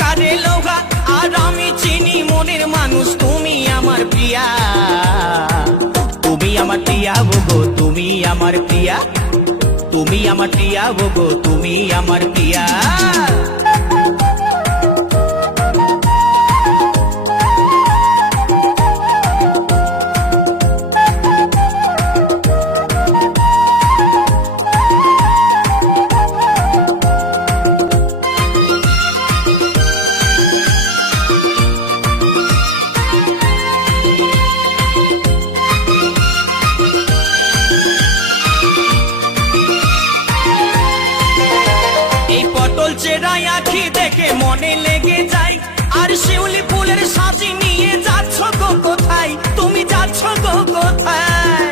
কারে লোহা আর আমি চিনি মনের মানুষ তুমি আমার প্রিয়া তুমি আমার প্রিয়া গো তুমি আমার প্রিয়া তুমি আমার প্রিয়া গো তুমি আমার প্রিয়া চেরাই আঁখি দেখে মনে লেগে যায় আর শিউলি ফুলের সাজি নিয়ে যাচ্ছ গো কোথায় তুমি যাচ্ছ গো কোথায়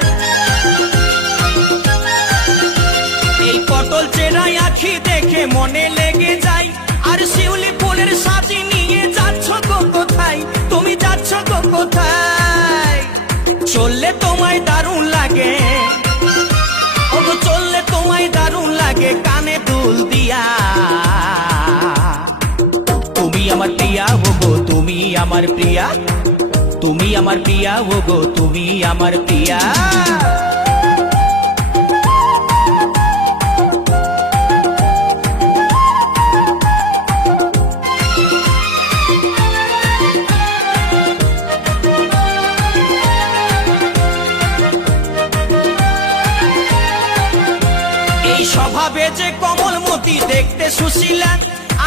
এই পটল চেরাই আঁখি দেখে মনে লেগে যায় আর শিউলি ফুলের সাজি নিয়ে যাচ্ছ গো কোথায় তুমি যাচ্ছ গো কোথায় চললে তোমায় দারুণ লাগে ও গো চললে তোমায় দারুণ লাগে কানে দুল দিয়া তুমি আমার প্রিয়া গো তুমি আমার প্রিয়া তুমি আমার প্রিয়া গো তুমি আমার প্রিয়া এই স্বভাবে যে কমলমতি দেখতে সুশীলা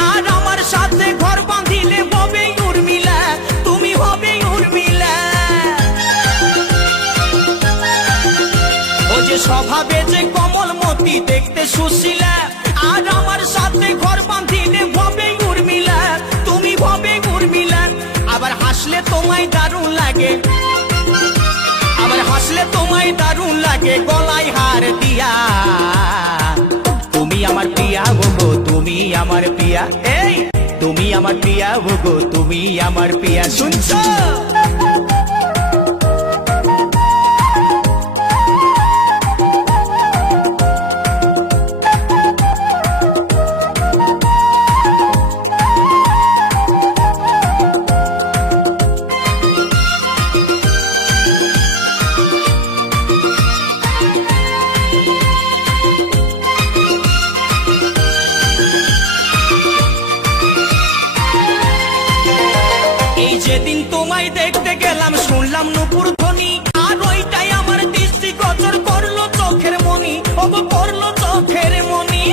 আর আমার সাথে ঘর বাঁধিলে হবে উর্মিলা তুমি হবে উর্মিলা ও যে স্বভাবে যে কমলমতি দেখতে সুশীলা আর আমার সাথে ঘর বাঁধিলে হবে উর্মিলা তুমি হবে উর্মিলা আবার হাসলে তোমায় দারুণ লাগে আবার হাসলে তোমায় দারুণ লাগে গলায় হার দিয়া তুমি আমার প্রিয়া গো তুমি আমার প্রিয়া এই তুমি আমার প্রিয়া গো তুমি আমার প্রিয়া শুনছো যেদিন তোমায় দেখতে গেলাম শুনলাম নুপুর ধ্বনি আর ওইটাই আমার দৃষ্টি গোচর করলো চোখের মনি ও করলো চোখের মনি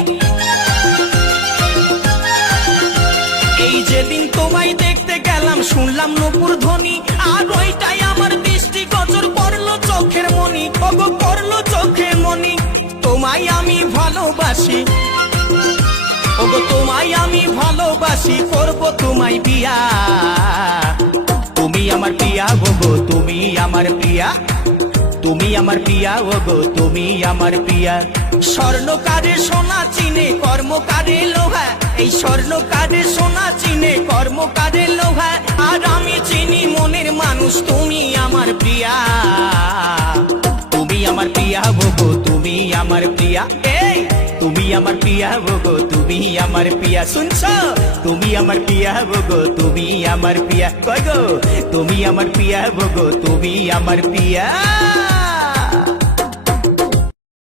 এই যেদিন তোমায় দেখতে গেলাম শুনলাম নুপুর ধ্বনি আর ওইটাই আমার দৃষ্টি গোচর করলো চোখের মনি ও করলো চোখের মনি তোমায় আমি ভালোবাসি ও তোমায় আমি ভালোবাসি করবো তোমায় বিয়া তুমি আমার প্রিয়া গো তুমি আমার প্রিয়া তুমি আমার প্রিয়া গো তুমি আমার প্রিয়া স্বর্ণকারে সোনা চিনে কর্মকারে লোহা এই স্বর্ণকারে সোনা চিনে কর্মকারে লোহা আর আমি চিনি মনের মানুষ তুমি আমার প্রিয়া তুমি আমার প্রিয়া গো তুমি আমার প্রিয়া এই তুমি আমার প্রিয়া গো তুমি আমার প্রিয়া শুনছো তুমি আমার প্রিয়া গো তুমি আমার প্রিয়া কই গো তুমি আমার প্রিয়া গো তুমি আমার প্রিয়া